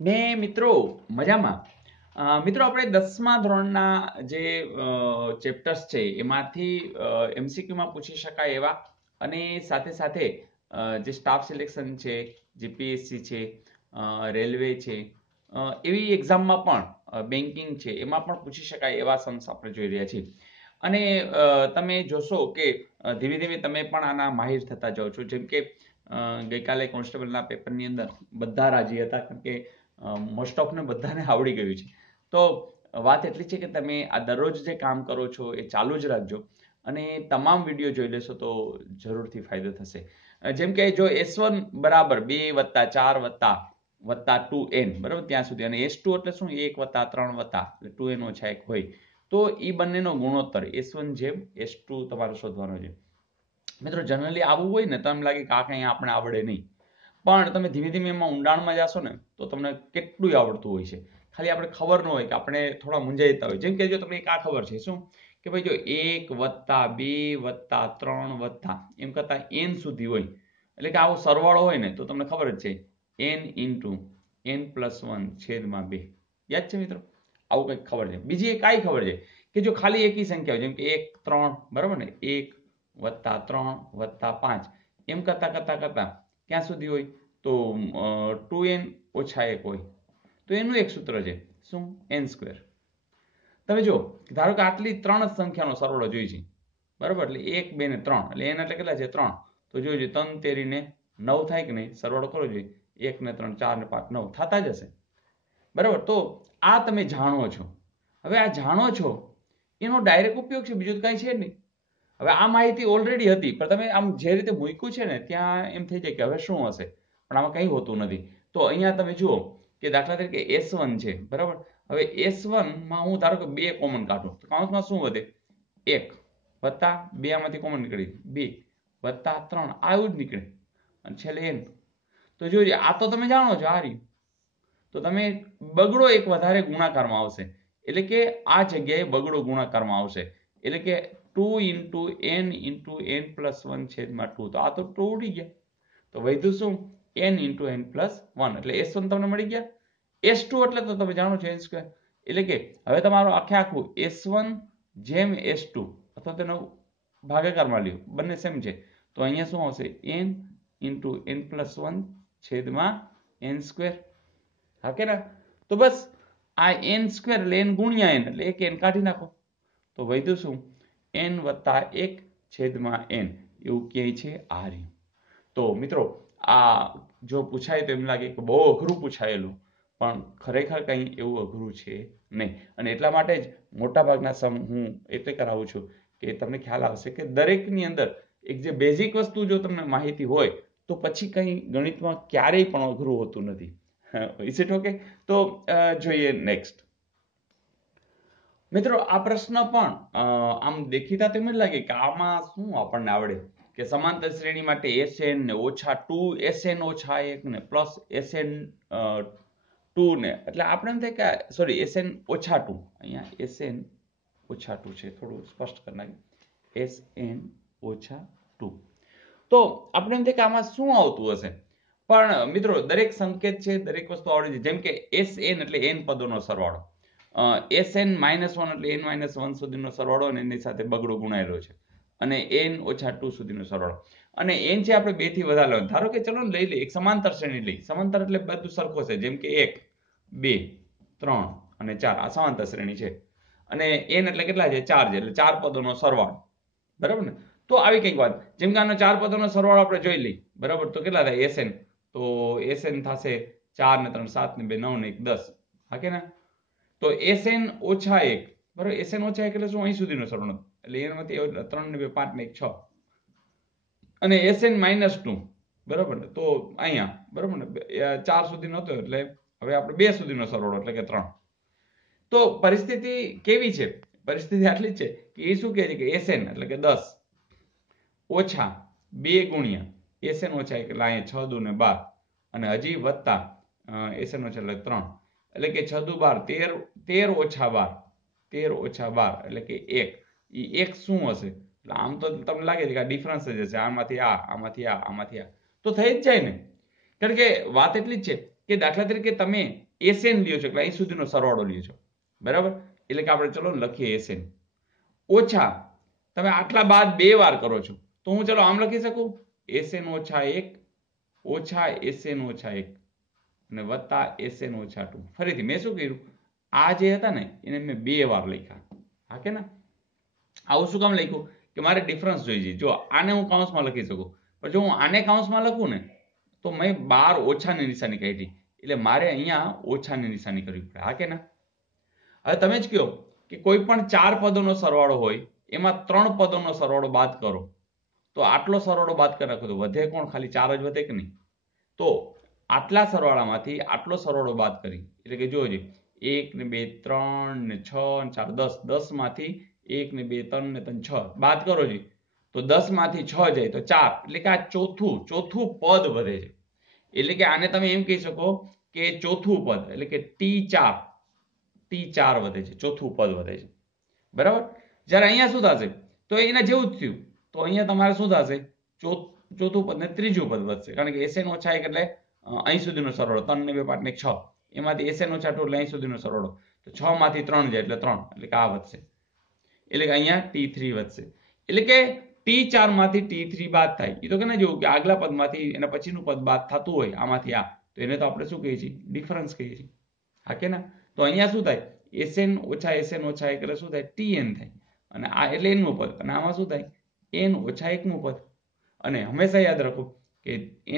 ને મિત્રો મજામાં. મિત્રો આપણે 10મા ધોરણના જે ચેપ્ટર્સ છે એમાંથી એમસીક્યુમાં પૂછી શકાય એવા અને સાથે સાથે જે સ્ટાફ સિલેક્શન છે, જીપીએસસી છે, રેલવે છે, એવી એક્ઝામમાં પણ બેન્કિંગ છે એમાં પણ પૂછી શકાય એવા સમ્સ આપણે જોઈ રહ્યા છીએ. અને તમે જોશો કે ધીમે ધીમે તમે પણ આના માહિર થતા જાઓ છો. જેમ કે ગઈકાલે કોન્સ્ટેબલના પેપરની અંદર બધા રાજી હતા, કારણ કે મોસ્ટ ઓફને બધાને આવડી ગયું છે. તો વાત એટલી છે કે તમે આ દરરોજ જે કામ કરો છો એ ચાલુ જ રાખજો અને તમામ વિડીયો જોઈ લેશો તો જરૂરથી ફાયદો થશે. જેમ કે જો S1 બરાબર 2 વત્તા 4 વત્તા 2n બરાબર ત્યાં સુધી, અને S2 એટલે શું 1 વત્તા 3 વત્તા એટલે 2n ઓછા 1 હોય તો એ બંનેનો ગુણોત્તર S1 જેમ S2 તમારે શોધવાનો છે. મિત્રો જનરલી આવું હોય ને તો એમ લાગે કે આ કંઈ આપણે આવડે નહીં, પણ તમે ધીમે ધીમે એમાં ઊંડાણમાં જશો ને તો તમને કેટલું આવડતું હોય છે. ખાલી આપણે ખબર ન હોય કે આપણે થોડા મૂંઝાઈતા હોય. જેમ કે જો તમને એક આ ખબર છે શું કે ભાઈ જો 1 વત્તા 2 વત્તા 3 વત્તા એમ કરતા n સુધી હોય, એટલે કે આવો સરવાળો હોય ને તો તમને ખબર જ છે n ઇન્ટુ n પ્લસ 1 છેદમાં 2. યાદ છે મિત્રો? આવું કંઈક ખબર છે. બીજી એક આઈ ખબર છે કે જો ખાલી એકી સંખ્યા હોય, જેમ કે 1 3 બરાબર ને, 1 વત્તા 3 વત્તા 5 એમ કરતા કરતા કરતા ક્યાં સુધી હોય તો 2n ઓછા 1 હોય તો એનું એક સૂત્ર છે શું? n square. તમે જો ધારો કે આટલી ત્રણ સંખ્યાનો સરવાળો જોઈ છે બરાબર, એટલે 1 2 ને 3 એટલે n એટલે કેટલા છે 3. તો જોજો 3 તેરીને 9 થાય કે નહીં? સરવાળો કરો જોઈએ 1 ને 3 4 ને 5 9 થતા જ હશે બરાબર. તો આ તમે જાણો છો. હવે આ જાણો છો એનો ડાયરેક્ટ ઉપયોગ છે, બીજું કઈ છે નહીં. હવે આ માહિતી ઓલરેડી હતી પણ તમે આમ જે રીતે મૂક્યું છે ને ત્યાં એમ થઈ જાય કે હવે શું હશે, પણ આમાં કંઈ હોતું નથી. તો અહીંયા તમે જુઓ કે દાખલા તરીકે S1 છે બરાબર. હવે S1 માં હું ધારો કે 2 કોમન કાઢું તો કૌંસમાં શું વધે? 1 વત્તા 2 આમાંથી કોમન નીકળી 2 વત્તા 3 આવું જ નીકળે અને છેલ્લે n. તો જોજો આ તો તમે જાણો છો આ રહ્યું. તો તમે બગડો એક વધારે ગુણાકારમાં આવશે, એટલે કે આ જગ્યાએ બગડો ગુણાકારમાં આવશે, એટલે કે 2 into n into n plus 1 છેદમાં 2. તો આ તો 2 ઉડી ગયા, તો વધ્યું શું? n into n plus 1. એટલે S1 તમને મળી ગયા. S2 એટલે તો તમે જાણો છો n સ્ક્વેર. એટલે કે હવે તમારું આખે આખું S1 જેમ S2 અથવા તેનો ભાગાકારમાં લ્યો, બંને સેમ છે તો અહીંયા શું આવશે? n ઇન્ટુ n પ્લસ 1 છેદમાં n સ્ક્વેર. હા કે ના? તો બસ આ n સ્ક્વેર એટલે n ગુણ્યા n, એટલે એક n કાઢી નાખો તો વધ્યું શું? n વત્તા 1 છેદમાં n. એવું ક્યાંય છે આ રહ્યું. તો મિત્રો આ જો પૂછાય તો એમ લાગે કે બહુ અઘરું પૂછાયેલું, પણ ખરેખર કંઈ એવું અઘરું છે નહીં. અને એટલા માટે જ મોટાભાગના સમ હું એટલે કરાવું છું કે તમને ખ્યાલ આવશે કે દરેકની અંદર એક જે બેઝિક વસ્તુ જો તમને માહિતી હોય તો પછી કંઈ ગણિતમાં ક્યારેય પણ અઘરું હોતું નથી. Is it okay? તો જોઈએ નેક્સ્ટ. મિત્રો આ પ્રશ્ન પણ આમ દેખીતા તો એમ જ લાગે કે આમાં શું આપણને આવડે કે સમાંતર શ્રેણી માટે Sn ને ઓછા 2 Sn ઓછા 1 ને પ્લસ Sn 2 ને, એટલે આપણે એમ થાય કે સોરી Sn ઓછા 2, અહીંયા Sn ઓછા 2 છે, થોડું સ્પષ્ટ કરી નાખીએ Sn ઓછા 2. તો આપણે એમ થાય કે આમાં શું આવતું હશે, પણ મિત્રો દરેક સંકેત છે, દરેક વસ્તુ આવડે છે. જેમ કે Sn એટલે n પદોનો સરવાળો, Sn -1 એટલે n -1 સુધીનો સરવાળો અને એની સાથે બગડો ગુણાયેલો છે, અને n ઓછા 2 સુધીનો સરવાળો. અને n છે આપણે 2 થી વધારે લેવાનું. ધારો કે ચલો લઈ લઈએ એક સમાંતર શ્રેણી લઈ. સમાંતર એટલે બધું સરખું છે, જેમ કે 1 2 3 અને 4 આ સમાંતર શ્રેણી છે, અને n એટલે કેટલા છે? 4 છે, એટલે 4 પદોનો સરવાળો બરાબર ને. તો આવી કંઈક વાત, જેમ કે આનો 4 પદોનો સરવાળો આપણે જોઈ લઈ બરાબર, તો કેટલા થાય Sn? તો Sn થશે 4 ને 3 7 ને 2 9 ને 1 10. હા કે ના? તો Sn ઓછા 1 બરાબર, Sn ઓછા 1 એટલે શું? અહીં સુધીનો સરવાળો, એટલે એમાંથી 3 ને 2 5 ને 1 6, અને Sn -2 બરાબર ને, તો અહીંયા બરાબર ને 4 સુધી નહોતો એટલે હવે આપણે 2 સુધીનો સરવાળો એટલે કે 3. તો પરિસ્થિતિ કેવી છે? પરિસ્થિતિ આટલી જ છે કે એ શું કહે છે કે Sn એટલે કે 10 ઓછા 2 ગુણ્યા Sn ઓછા 1 એટલે અહીંયા 6 દુ ને 12, અને હજી વત્તા Sn ઓછા એટલે 3, એટલે કે 6 દુ 12 13 ઓછા 12 13 ઓછા 12 એટલે કે 1. એ 1 શું હશે? એટલે આમ તો તમને લાગે છે કે આ ડિફરન્સ જ હશે, આમાંથી આ આમાંથી આ આમાંથી આ, તો થઈ જ જાય ને. કારણ કે વાત એટલી જ છે કે દાખલા તરીકે તમે SN લ્યો છો એટલે અહીં સુધીનો સરવાળો લ્યો છો, બરાબર? એટલે કે આપણે ચલો લખીએ SN ઓછા તમે આટલા બાદ 2 વાર કરો છો, તો હું ચલો આમ લખી શકું SN ઓછા 1 ઓછા SN ઓછા 1 અને વત્તા SN ઓછા 2. ફરીથી મેં શું કર્યું, આ જે હતા ને એને મેં 2 વાર લખ્યા. હા કે ના? આવું શું કામ લખ્યું કે મારે ડિફરન્સ જોઈએ. જો આને હું કૌંસમાં લખી શકું, પણ જો હું આને કૌંસમાં લખું ને તો મેં 12 ઓછાની નિશાની કાઢી, એટલે મારે અહીંયા ઓછાની નિશાની કરવી પડે. હા કે ના? હવે તમે જ કહો કે કોઈ પણ 4 પદોનો સરવાળો હોય એમાં 3 પદોનો સરવાળો બાદ કરો, તો આટલો સરવાળો બાદ કરી નાખો તો વધે કોણ? ખાલી 4 જ વધે કે નહીં? તો આટલા સરવાળામાંથી આટલો સરવાળો બાદ કરી એટલે કે જોજો 1 ને 2 3 ને 6 ને 4 10, 10 માંથી 1 ને 2 3 ને 3 6 બાદ કરો જી, તો 10 માંથી 6 જાય તો 4, એટલે કે આ ચોથું પદ વધે છે. એટલે કે આને તમે એમ કહી શકો કે ચોથું પદ એટલે કે T4 વધે છે, ચોથું પદ વધે છે, બરાબર? જ્યારે અહીંયા શું થશે તો એના જેવું જ થયું, તો અહીંયા તમારે શું થશે, ચોથું પદ ને ત્રીજું પદ વધશે, કારણ કે SN ઓછા 1 એટલે અહીં સુધીનો સરવાળો 3 ને 2 5 ને 6, એમાંથી SN ઓછા 2 એટલે અહીં સુધીનો સરવાળો, તો 6 માંથી 3 જાય એટલે 3, એટલે કે આ વધશે, એટલે કે અહીંયા T3 વધશે. એટલે કે T4 માંથી T3 બાદ થાય, એ તો કે જેવું કે આગલા પદમાંથી એના પછીનું પદ બાદ થતું હોય આમાંથી આ, તો એને તો આપણે શું કહીએ છીએ? ડિફરન્સ કહીએ છીએ. હા કે ના? તો અહીંયા શું થાય, SN ઓછા 1 એટલે શું થાય? TN થાય, અને આ એટલે n નું પદ, અને આમાં શું થાય? n ઓછા 1 નું પદ. અને હંમેશા યાદ રાખો કે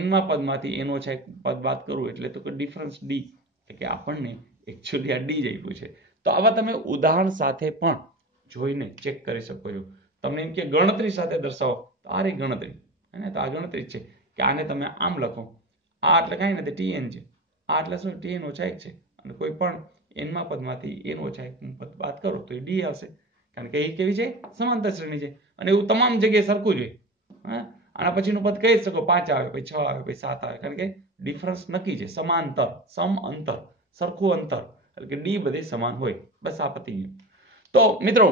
n માં પદમાંથી n ઓછા 1 પદ બાદ કરવું એટલે તો કે ડિફરન્સ D, એટલે કે આપણને એકચ્યુઅલી આ D જ આપ્યું છે. તો આવા તમે ઉદાહરણ સાથે પણ જોઈને ચેક કરી શકો છો. તમને એમ કે ગણતરી સાથે દર્શાવો તો આ ગણતરી, હે તો આ ગણતરી છે કે આને તમે આમ લખો, આ એટલે કાંઈ નથી TN છે, આ એટલે શું? TN ઓછા 1 છે, અને કોઈ પણ n માં પદમાંથી n ઓછા 1 પદ બાદ કરો તો એ D આવશે, કારણ કે એ કેવી છે? સમાંતર શ્રેણી છે, અને એવું તમામ જગ્યાએ સરખું જ હોય. હા, આના પછીનું પદ કહી શકો 5 આવે, પછી 6 આવે, પછી 7 આવે, કારણ કે ડિફરન્સ નક્કી છે, સમાંતર, અંતર, સરખું અંતર, એટલે કે D બધી સમાન હોય. બસ આ પતી ગયું. તો મિત્રો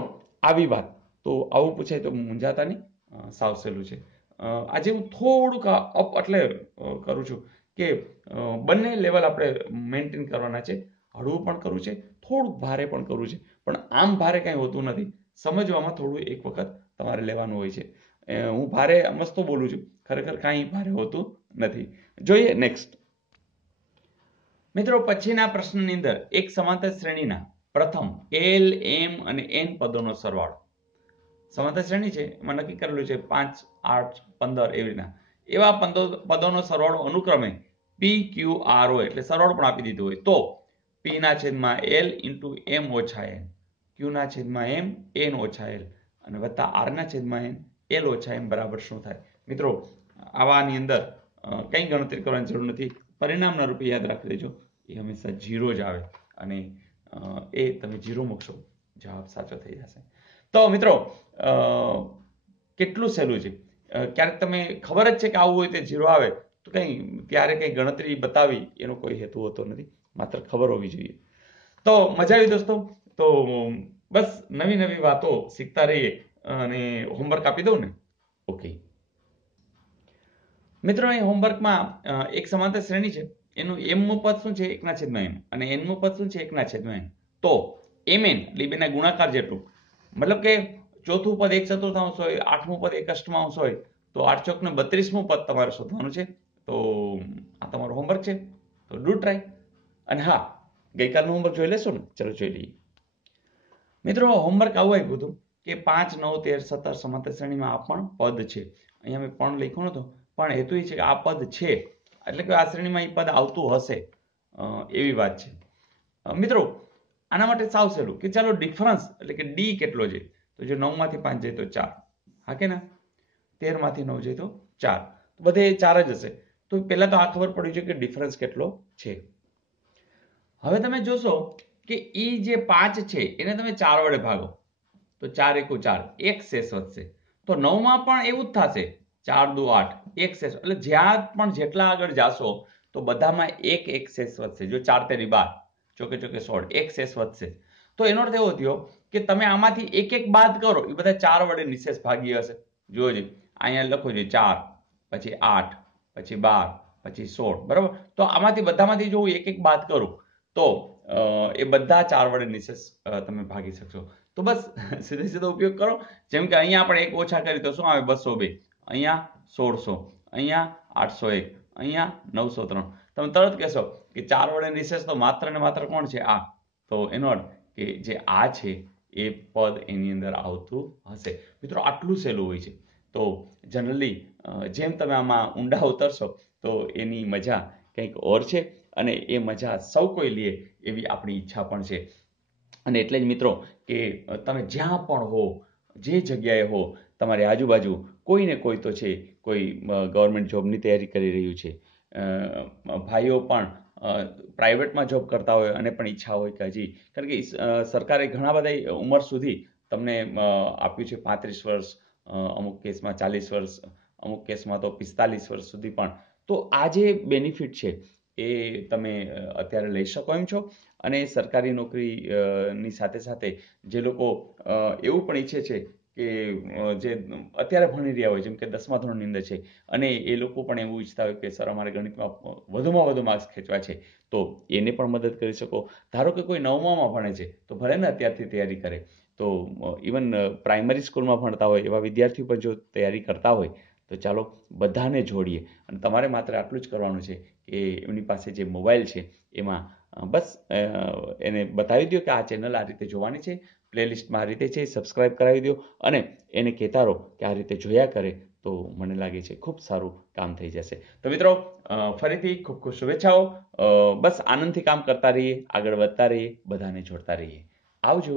આવી વાત, તો આવું પૂછાય તો મૂંઝાતા નહીં, સાવ સહેલું છે. આજે હું થોડુંક અપ એટલે કરું છું કે બંને લેવલ આપણે મેન્ટેન કરવાના છે, હળવું પણ કરવું છે, થોડુંક ભારે પણ કરવું છે, પણ આમ ભારે કાંઈ હોતું નથી, સમજવામાં થોડું એક વખત તમારે લેવાનું હોય છે. હું ભારે મસ્તો બોલું છું, ખરેખર કાંઈ ભારે હોતું નથી. જોઈએ નેક્સ્ટ. મિત્રો પછીના પ્રશ્નની અંદર એક સમાંતર શ્રેણીના પ્રથમ L, M અને N પદોનો સરવાળો, સમાંતર શ્રેણી છે એમાં નક્કી કરેલું છે 5 8 15 એવી રીતના, એવા પદોનો સરવાળો અનુક્રમે P Q R હોય, એટલે સરવાળો પણ આપી દીધો હોય, તો P ના છેદમાં L ઇન્ટુ M ઓછા N, Q ના છેદમાં M N ઓછા L અને વત્તા R ના છેદમાં N L ઓછા M બરાબર શું થાય? મિત્રો આવાની અંદર કંઈ ગણતરી કરવાની જરૂર નથી, પરિણામના રૂપે યાદ રાખી દેજો, એ હંમેશા 0 જ આવે, અને એ તમે 0 મૂકશો જવાબ સાચો થઈ જશે. તો મિત્રો કેટલું સહેલું છે, ક્યારેક તમે ખબર જ છે કે આવું હોય તે 0 આવે તો ત્યારે કંઈ ગણતરી બતાવી એનો કોઈ હેતુ હોતો નથી, માત્ર ખબર હોવી જોઈએ. તો મજા આવી દોસ્તો. તો બસ નવી નવી વાતો શીખતા રહીએ, અને હોમવર્ક આપી દઉં ને? ઓકે મિત્રો, અહીં હોમવર્કમાં એક સમાંતર શ્રેણી છે, એનું m નું પદ શું છે? 1/m, અને n નું પદ શું છે? 1/n. તો mn એટલે બેના ગુણાકાર જેટલું, મતલબ કે ચોથું પદ 1/4 હોય, આઠમું પદ 1/8 હોય, તો 8 ચોક ને 32મું પદ તમારે શોધવાનું છે. તો આ તમારું હોમવર્ક છે, તો ડુ ટ્રાય. અને હા, ગઈકાલનું હોમવર્ક જોઈ લેશો ને? ચલો જોઈ લઈએ. મિત્રો હોમવર્ક આવું આપ્યું હતું કે 5 9 13 17 સમાંતર શ્રેણીમાં આ પણ પદ છે. અહીંયા મેં પણ લખ્યો નતો, પણ હેતુ એ છે કે આ પદ છે, એટલે કે આ શ્રેણીમાં એ પદ આવતું હશે, એવી વાત છે. મિત્રો આના માટે સાવ સહેલું કે ચાલો ડિફરન્સ એટલે કે D કેટલો છે, તો જો 9 માંથી 5 જાય તો 4, હા કે ના? 13 માંથી 9 જાય તો 4, બધે 4 જ હશે. તો પહેલા તો આ ખબર પડી છે કે ડિફરન્સ કેટલો છે. હવે તમે જોશો કે એ જે 5 છે એને તમે 4 વડે ભાગો તો 4 એકુ 4, એક શેષ વધશે. તો 9 માં પણ એવું જ થશે, 4 દુ 8, એક શેષ, એટલે જ્યાં પણ જેટલા આગળ જાશો તો બધામાં એક શેષ વધશે. જો 4 તેરી 12, ચોકે ચોકે 16, એક શેષ વધશે. તો એનો અર્થ એવો થયો કે તમે આમાંથી એક બાદ કરો, એ બધા 4 વડે નિશેષ ભાગી હશે. જોજો અહીંયા લખો છો 4, પછી 8, પછી 12, પછી 16, બરાબર. તો આમાંથી બધામાંથી જો હું એક એક બાદ કરું તો એ બધા 4 વડે નિશેષ તમે ભાગી શકશો. તો બસ સીધે સીધો ઉપયોગ કરો. જેમ કે અહીંયા આપણે એક ઓછા કરી તો શું આવે? 202, અહીંયા 1600, અહીંયા 801, અહીંયા 903. તમે તરત કહેશો કે 4 વડે નિશેષ તો માત્ર ને માત્ર કોણ છે? આ. તો એનો અર્થ કે જે આ છે એ પદ એની અંદર આવતું હશે. મિત્રો આટલું સહેલું હોય છે. તો જનરલી જેમ તમે આમાં ઊંડા ઉતરશો તો એની મજા કંઈક ઓર છે અને એ મજા સૌ કોઈ લે એવી આપણી ઈચ્છા પણ છે. અને એટલે જ મિત્રો કે તમે જ્યાં પણ હો, જે જગ્યાએ હો, તમારી આજુબાજુ કોઈ ને કોઈ તો છે, કોઈ ગવર્મેન્ટ જોબની તૈયારી કરી રહ્યું છે. ભાઈઓ પણ પ્રાઇવેટમાં જોબ કરતા હોય અને પણ ઈચ્છા હોય કે હજી, કારણ કે સરકારે ઘણા બધા ઉંમર સુધી તમને આપ્યું છે, 35 વર્ષ, અમુક કેસમાં 40 વર્ષ, અમુક કેસમાં તો 45 વર્ષ સુધી પણ. તો આ જે બેનિફિટ છે એ તમે અત્યારે લઈ શકો એમ છો. અને સરકારી નોકરીની સાથે સાથે જે લોકો એવું પણ ઈચ્છે છે કે જે અત્યારે ભણી રહ્યા હોય, જેમ કે 10મા ધોરણની અંદર છે, અને એ લોકો પણ એવું ઈચ્છતા હોય કે સર અમારે ગણિતમાં વધુમાં વધુ માર્ક્સ ખેંચવા છે, તો એને પણ મદદ કરી શકો. ધારો કે કોઈ 9મામાં ભણે છે તો ભલે ને અત્યારથી તૈયારી કરે. તો ઇવન પ્રાઇમરી સ્કૂલમાં ભણતા હોય એવા વિદ્યાર્થીઓ પણ જો તૈયારી કરતા હોય તો ચાલો બધાને જોડીએ. અને તમારે માત્ર આટલું જ કરવાનું છે કે એમની પાસે જે મોબાઈલ છે એમાં બસ એને બતાવી દો કે આ ચેનલ આ રીતે જોવાની છે, પ્લેલિસ્ટમાં આ રીતે છે, સબસ્ક્રાઇબ કરાવી દો અને એને કહેતા રહો કે આ રીતે જોયા કરે. તો મને લાગે છે ખૂબ સારું કામ થઈ જશે. તો મિત્રો ફરીથી ખૂબ ખૂબ શુભેચ્છાઓ. બસ આનંદથી કામ કરતા રહીએ, આગળ વધતા રહીએ, બધાને જોડતા રહીએ. આવજો.